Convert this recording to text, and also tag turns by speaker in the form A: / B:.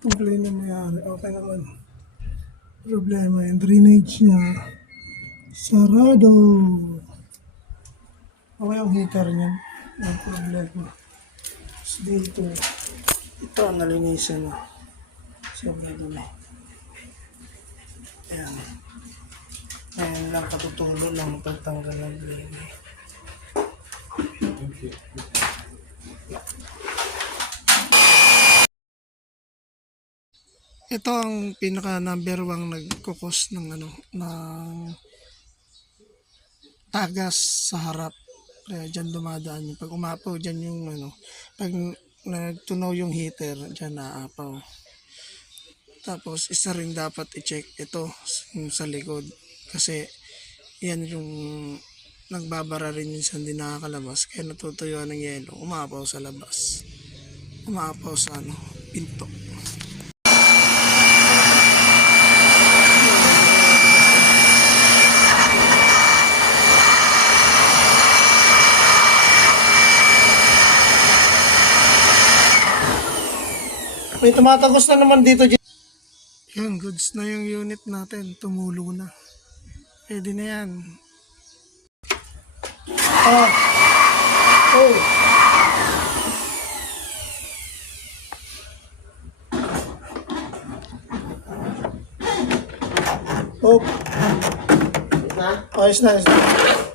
A: complain na mayari. Okay naman. Problema yung drainage niya. Sarado. Okay yung heater niya. Ang problema. Tapos dito. Ito ang nalinisan na. Sobrang dumi. Ayan. Ngayon lang katutulo ng pagtanggal ng drainage. Ito ang pinaka number one nagkukos ng ano ng tagas sa harap. Kaya dyan dumadaan yung pag umapaw dyan yung ano pag nagtunaw yung heater dyan naapaw. Tapos isa rin dapat i-check ito yung sa likod kasi yan yung nagbabara rin minsan din nakakalabas kaya natutuyuan ng yelo umapaw sa labas umapaw sa ano pinto May tumatagos na naman dito. Yan, goods na yung unit natin. Tumulo na. Pwede na yan. Ah. Oh. Oh. Ayos na, ayos na.